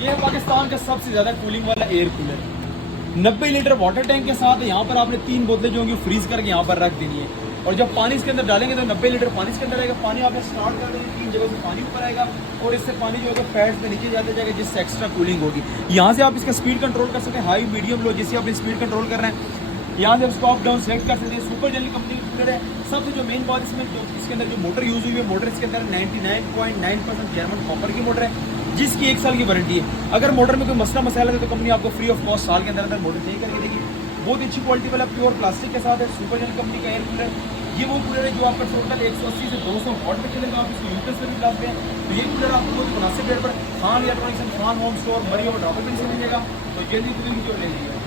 ये है पाकिस्तान का सबसे ज़्यादा कूलिंग वाला air cooler. 90 litre water tank के साथ है। यहाँ पर आपने 3 बोतलें जो होंगी फ्रीज करके यहाँ पर रख देनी है, और जब पानी इसके अंदर डालेंगे तो 90 लीटर पानी इसके अंदर आएगा। पानी आपने स्टार्ट कर देंगे, 3 जगह से पानी ऊपर आएगा और इससे पानी जो होगा पैड्स में नीचे जाते जाएगा, जिससे एक्स्ट्रा कूलिंग होगी। यहाँ से आप इसका स्पीड कंट्रोल कर सकते हैं, हाई मीडियम लो, जिससे आपने स्पीड कंट्रोल करना है। यहाँ से स्टॉप डाउन सेलेक्ट कर सकते हैं। सुपर जेली कंपनी का कूलर है। सबसे जो मेन बात इसमें जो इसके अंदर जो मोटर यूज हुई है, मोटर इसके अंदर 99.9% जर्मन कॉपर की मोटर है, जिसकी 1 साल की वारंटी है। अगर मोटर में कोई मसला मसाला है तो कंपनी आपको फ्री ऑफ कॉस्ट साल के अंदर अंदर मोटर चेंज करके देगी। बहुत अच्छी क्वालिटी वाला प्योर प्लास्टिक के साथ है सुपर जेल कंपनी का एयर कूलर। ये वो कूलर है जो आपका टोटल 180 से 200 वॉट में चलेगा। आप इसको यूपीएस में भी चला सकते हैं। तो ये कूलर आपको बहुत मुनासिब रेट पर Khan electronics and Khan home store मरी और ड्रॉपिंग से मिलेगा। तो जल्दी जो ले लीजिए।